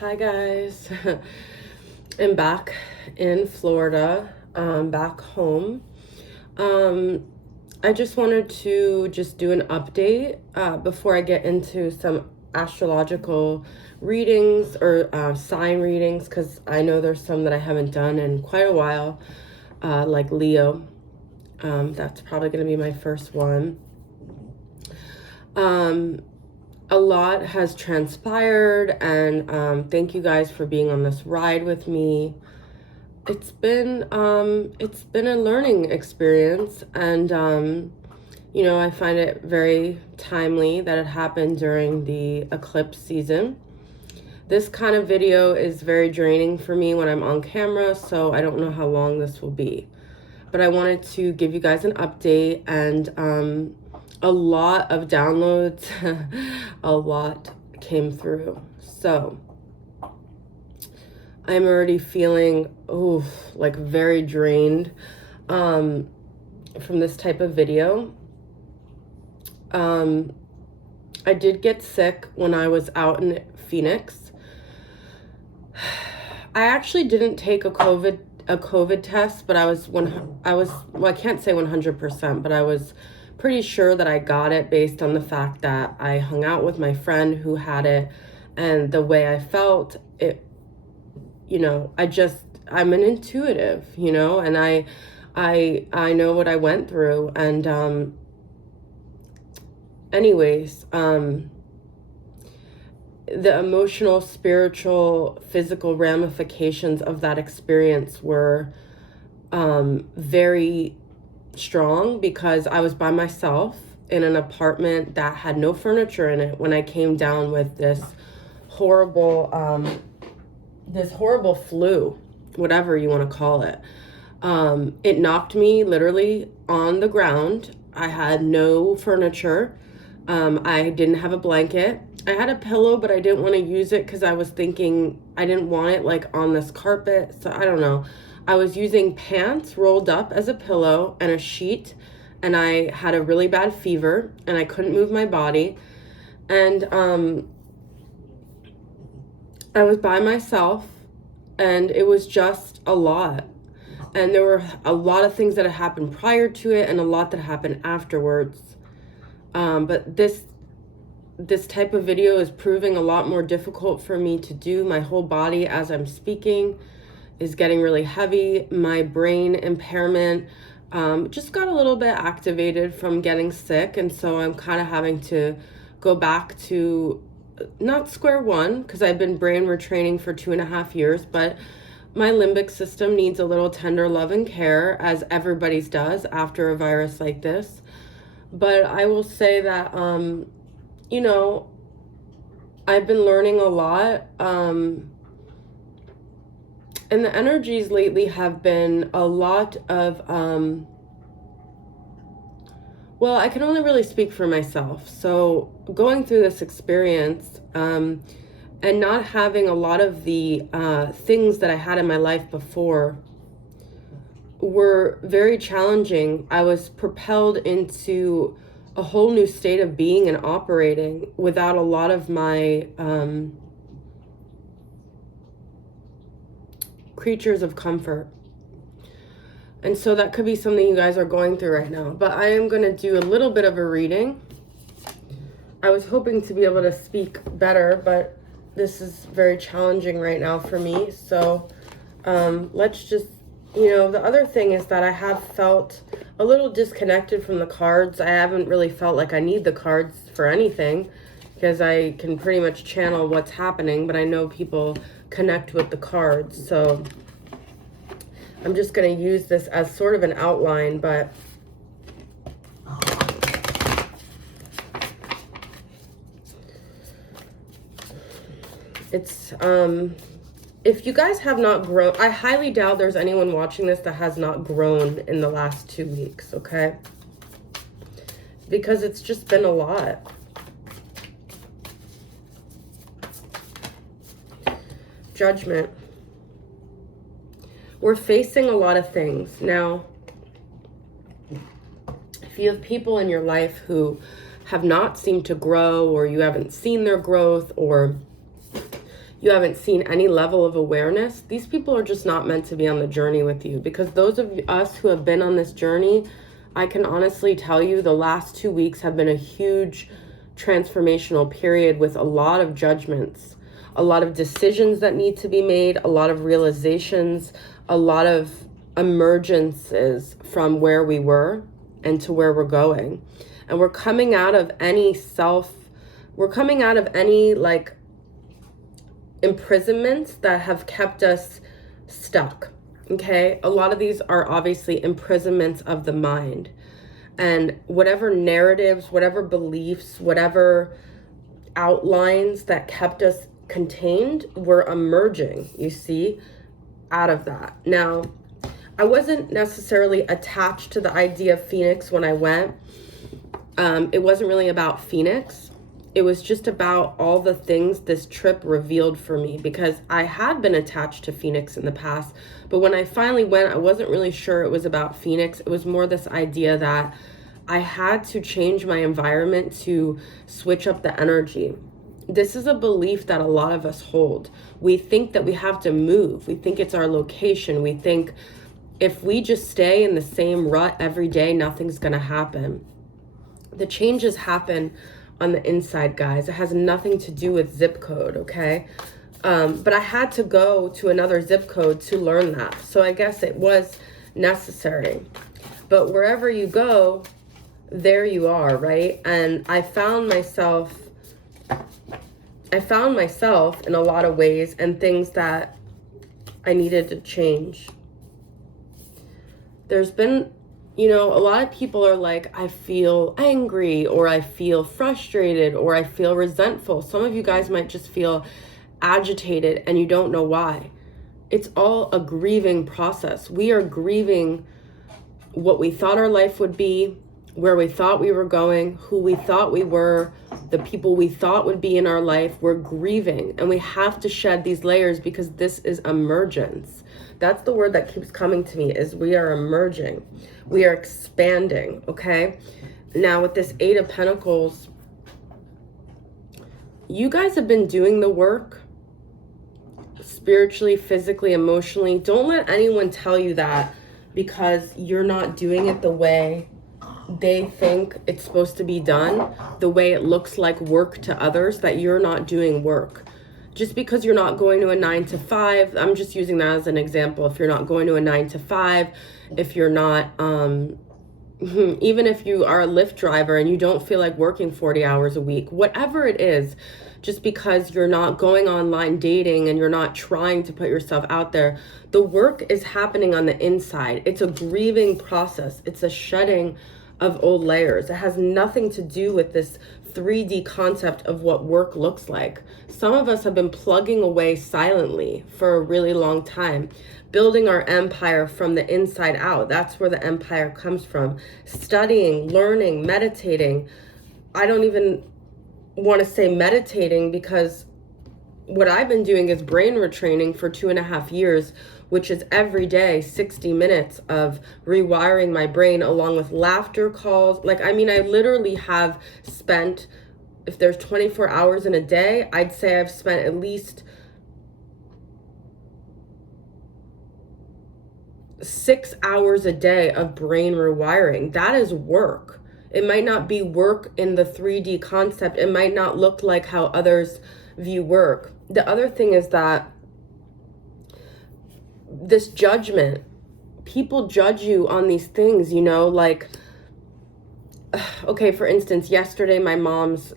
Hi guys. I'm back in Florida, back home. I just wanted to do an update before I get into some astrological readings or sign readings, because I know there's some that I haven't done in quite a while, like Leo. That's probably going to be my first one. A lot has transpired, and thank you guys for being on this ride with me. It's been a learning experience, and I find it very timely that it happened during the eclipse season. This kind of video is very draining for me when I'm on camera, so I don't know how long this will be. But I wanted to give you guys an update, and a lot of downloads, a lot came through. So I'm already feeling, like very drained from this type of video. I did get sick when I was out in Phoenix. I actually didn't take a COVID test, but I can't say 100%, but I was pretty sure that I got it based on the fact that I hung out with my friend who had it, and the way I felt it, I'm an intuitive, and I know what I went through. And anyways, the emotional, spiritual, physical ramifications of that experience were very strong, because I was by myself in an apartment that had no furniture in it when I came down with this horrible flu, whatever you want to call it. It knocked me literally on the ground. I had no furniture. I didn't have a blanket. I had a pillow, but I didn't want to use it because I was thinking I didn't want it like on this carpet. So I don't know. I was using pants rolled up as a pillow and a sheet, and I had a really bad fever and I couldn't move my body. And I was by myself, and it was just a lot. And there were a lot of things that had happened prior to it and a lot that happened afterwards. But this type of video is proving a lot more difficult for me to do. My whole body as I'm speaking is getting really heavy. My brain impairment just got a little bit activated from getting sick, and so I'm kind of having to go back to not square one, because I've been brain retraining for 2.5 years, but my limbic system needs a little tender love and care, as everybody's does after a virus like this. But I will say that I've been learning a lot, and the energies lately have been a lot of, I can only really speak for myself. So going through this experience, and not having a lot of the things that I had in my life before were very challenging. I was propelled into a whole new state of being and operating without a lot of my creatures of comfort. And so that could be something you guys are going through right now. But I am going to do a little bit of a reading. I was hoping to be able to speak better, but this is very challenging right now for me. So let's just, the other thing is that I have felt a little disconnected from the cards. I haven't really felt like I need the cards for anything, because I can pretty much channel what's happening, but I know people connect with the cards. So I'm just going to use this as sort of an outline, but it's, if you guys have not grown, I highly doubt there's anyone watching this that has not grown in the last 2 weeks, okay? Because it's just been a lot. Judgment. We're facing a lot of things. Now, if you have people in your life who have not seemed to grow, or you haven't seen their growth, or you haven't seen any level of awareness, these people are just not meant to be on the journey with you. Because those of us who have been on this journey, I can honestly tell you the last 2 weeks have been a huge transformational period with a lot of judgments, a lot of decisions that need to be made, a lot of realizations, a lot of emergences from where we were and to where we're going. And we're coming out of any like imprisonments that have kept us stuck. Okay, a lot of these are obviously imprisonments of the mind, and whatever narratives, whatever beliefs, whatever outlines that kept us contained were emerging, you see, out of that. Now, I wasn't necessarily attached to the idea of Phoenix when I went. It wasn't really about Phoenix. It was just about all the things this trip revealed for me, because I had been attached to Phoenix in the past. But when I finally went, I wasn't really sure it was about Phoenix. It was more this idea that I had to change my environment to switch up the energy. This is a belief that a lot of us hold. We think that we have to move. We think it's our location. We think if we just stay in the same rut every day, nothing's going to happen. The changes happen on the inside, guys. It has nothing to do with zip code, okay? But I had to go to another zip code to learn that. So I guess it was necessary. But wherever you go, there you are, right? And I found myself in a lot of ways and things that I needed to change. There's been, a lot of people are like, I feel angry, or I feel frustrated, or I feel resentful. Some of you guys might just feel agitated and you don't know why. It's all a grieving process. We are grieving what we thought our life would be, where we thought we were going, who we thought we were, the people we thought would be in our life. We're grieving, and we have to shed these layers because this is emergence. That's the word that keeps coming to me, is we are emerging. We are expanding, okay? Now with this Eight of Pentacles, you guys have been doing the work spiritually, physically, emotionally. Don't let anyone tell you that because you're not doing it the way they think it's supposed to be done, the way it looks like work to others, that you're not doing work. Just because you're not going to a 9 to 5, I'm just using that as an example. If you're not going to a 9 to 5, if you're not, even if you are a Lyft driver and you don't feel like working 40 hours a week, whatever it is, just because you're not going online dating and you're not trying to put yourself out there, the work is happening on the inside. It's a grieving process. It's a shedding of old layers. It has nothing to do with this 3D concept of what work looks like. Some of us have been plugging away silently for a really long time, building our empire from the inside out. That's where the empire comes from. Studying, learning, meditating. I don't even want to say meditating, because what I've been doing is brain retraining for 2.5 years, which is every day 60 minutes of rewiring my brain, along with laughter calls. I literally have spent, if there's 24 hours in a day, I'd say I've spent at least 6 hours a day of brain rewiring. That is work. It might not be work in the 3D concept. It might not look like how others view work. The other thing is that this judgment, people judge you on these things, okay, for instance, yesterday my mom's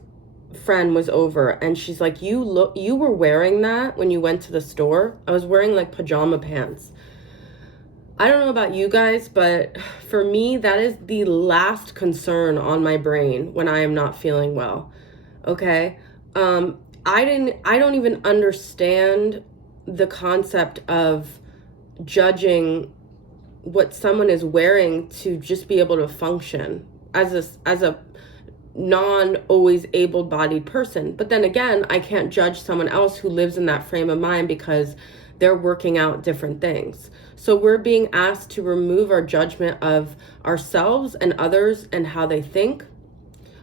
friend was over and she's like, you were wearing that when you went to the store. I was wearing pajama pants. I don't know about you guys, but for me, that is the last concern on my brain when I am not feeling well. Okay. I don't even understand the concept of judging what someone is wearing to just be able to function as a non always able-bodied person. But then again, I can't judge someone else who lives in that frame of mind because they're working out different things. So we're being asked to remove our judgment of ourselves and others and how they think.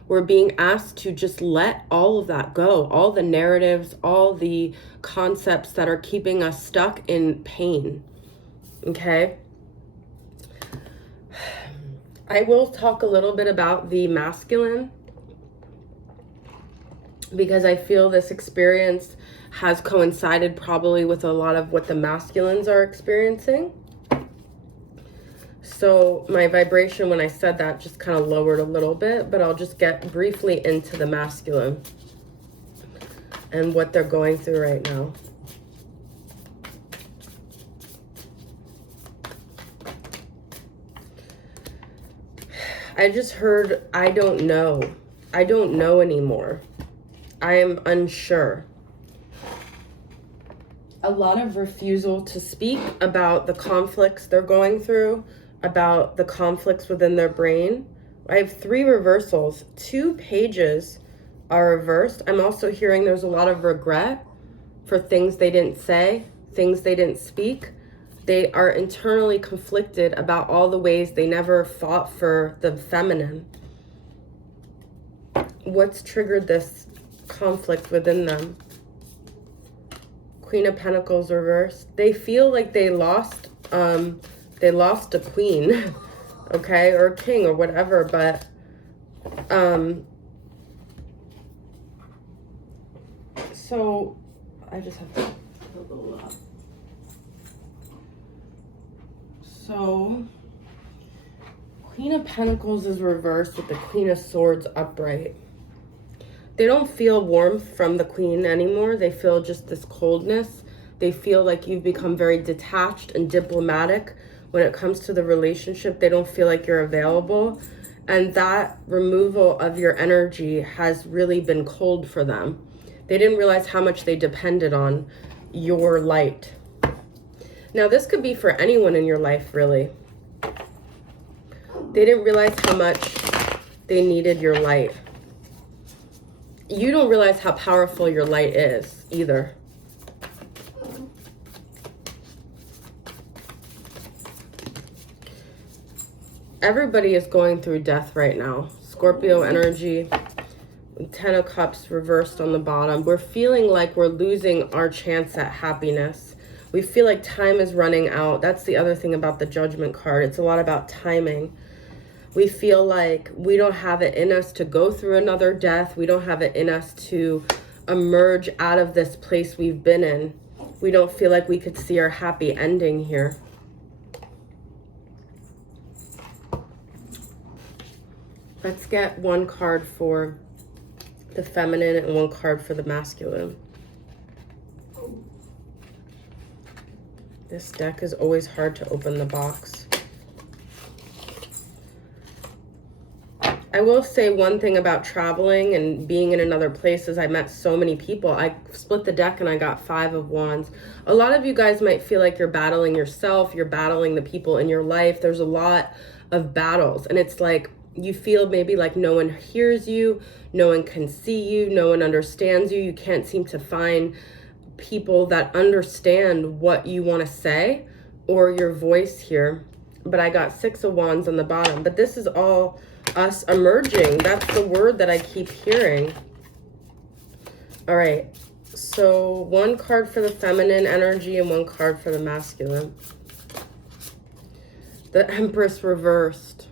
We're being asked to just let all of that go, all the narratives, all the concepts that are keeping us stuck in pain. Okay? I will talk a little bit about the masculine, because I feel this experience has coincided probably with a lot of what the masculines are experiencing. So my vibration when I said that just kind of lowered a little bit, but I'll just get briefly into the masculine and what they're going through right now. I just heard, I don't know. I don't know anymore. I am unsure. A lot of refusal to speak about the conflicts they're going through, about the conflicts within their brain. I have 3 reversals. 2 pages are reversed. I'm also hearing there's a lot of regret for things they didn't say, things they didn't speak. They are internally conflicted about all the ways they never fought for the feminine. What's triggered this conflict within them? Queen of Pentacles reversed. They feel like they lost a queen, okay, or a king or whatever, but so I just have to put a little up. So Queen of Pentacles is reversed with the Queen of Swords upright. They don't feel warmth from the Queen anymore. They feel just this coldness. They feel like you've become very detached and diplomatic when it comes to the relationship. They don't feel like you're available. And that removal of your energy has really been cold for them. They didn't realize how much they depended on your light. Now, this could be for anyone in your life, really. They didn't realize how much they needed your light. You don't realize how powerful your light is either. Everybody is going through death right now. Scorpio energy, 10 of Cups reversed on the bottom. We're feeling like we're losing our chance at happiness. We feel like time is running out. That's the other thing about the Judgment card. It's a lot about timing. We feel like we don't have it in us to go through another death. We don't have it in us to emerge out of this place we've been in. We don't feel like we could see our happy ending here. Let's get 1 card for the feminine and 1 card for the masculine. This deck is always hard to open the box. I will say one thing about traveling and being in another place is I met so many people. I split the deck and I got 5 of Wands. A lot of you guys might feel like you're battling yourself. You're battling the people in your life. There's a lot of battles. And it's like you feel maybe like no one hears you. No one can see you. No one understands you. You can't seem to find people that understand what you want to say or your voice here. But I got 6 of Wands on the bottom. But this is all us emerging. That's the word that I keep hearing. All right. So 1 card for the feminine energy and 1 card for the masculine. The Empress reversed.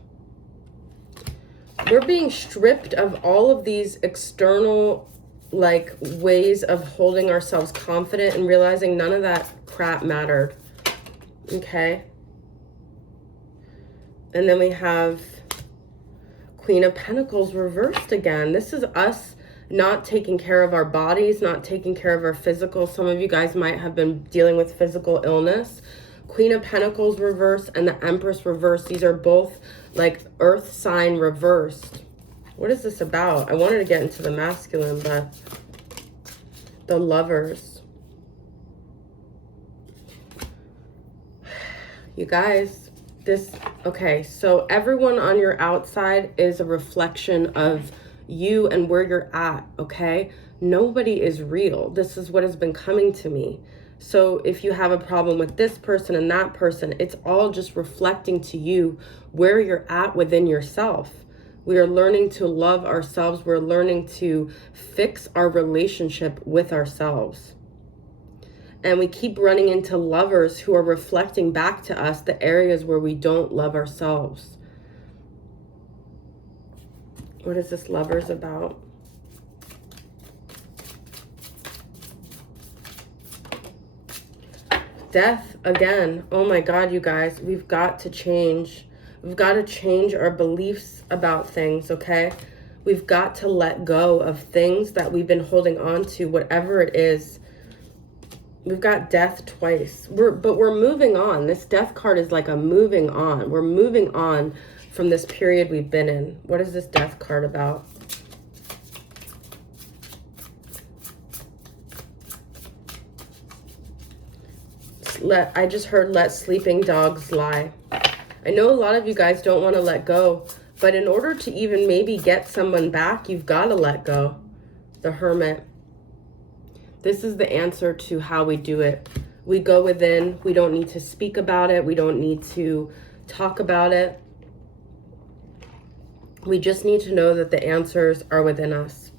We're being stripped of all of these external like ways of holding ourselves confident and realizing none of that crap mattered. Okay. And then we have Queen of Pentacles reversed again. This is us not taking care of our bodies, not taking care of our physical. Some of you guys might have been dealing with physical illness. Queen of Pentacles reversed and the Empress reversed. These are both like earth sign reversed. What is this about? I wanted to get into the masculine, but the Lovers. You guys, okay, so everyone on your outside is a reflection of you and where you're at, okay? Nobody is real. This is what has been coming to me. So if you have a problem with this person and that person, it's all just reflecting to you where you're at within yourself. We are learning to love ourselves. We're learning to fix our relationship with ourselves. And we keep running into lovers who are reflecting back to us the areas where we don't love ourselves. What is this Lovers about? Death again. Oh my God, you guys, we've got to change. We've got to change our beliefs about things, okay? We've got to let go of things that we've been holding on to, whatever it is. We've got death twice. But we're moving on. This death card is like a moving on. We're moving on from this period we've been in. What is this death card about? I just heard let sleeping dogs lie. I know a lot of you guys don't want to let go, but in order to even maybe get someone back, you've got to let go. The Hermit. This is the answer to how we do it. We go within. We don't need to speak about it. We don't need to talk about it. We just need to know that the answers are within us.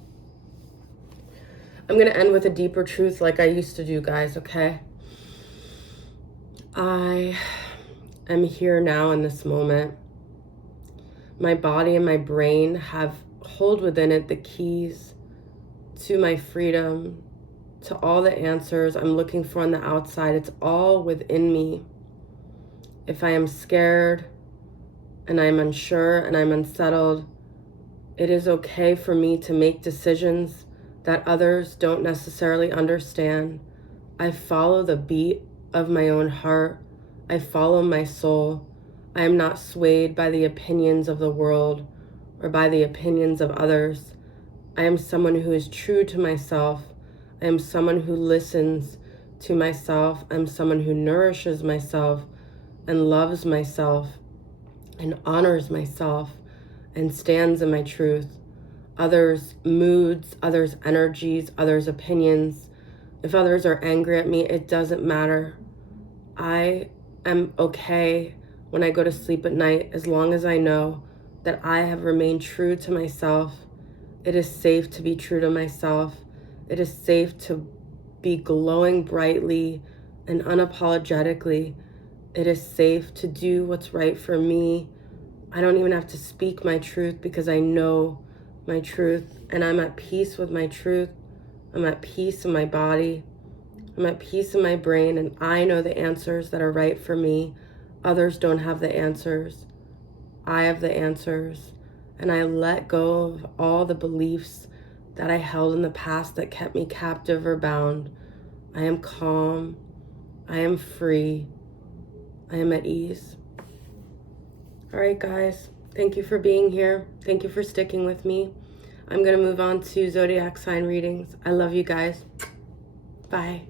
I'm going to end with a deeper truth like I used to do, guys, okay? I am here now in this moment. My body and my brain hold within it the keys to my freedom, to all the answers I'm looking for on the outside. It's all within me. If I am scared and I'm unsure and I'm unsettled, it is okay for me to make decisions that others don't necessarily understand. I follow the beat of my own heart. I follow my soul. I am not swayed by the opinions of the world or by the opinions of others. I am someone who is true to myself. I am someone who listens to myself. I'm someone who nourishes myself and loves myself and honors myself and stands in my truth. Others' moods, others' energies, others' opinions. If others are angry at me, it doesn't matter. I am okay when I go to sleep at night as long as I know that I have remained true to myself. It is safe to be true to myself. It is safe to be glowing brightly and unapologetically. It is safe to do what's right for me. I don't even have to speak my truth because I know my truth, and I'm at peace with my truth. I'm at peace in my body. I'm at peace in my brain, and I know the answers that are right for me. Others don't have the answers. I have the answers, and I let go of all the beliefs that I held in the past that kept me captive or bound. I am calm. I am free. I am at ease. All right, guys. Thank you for being here. Thank you for sticking with me. I'm going to move on to zodiac sign readings. I love you guys. Bye.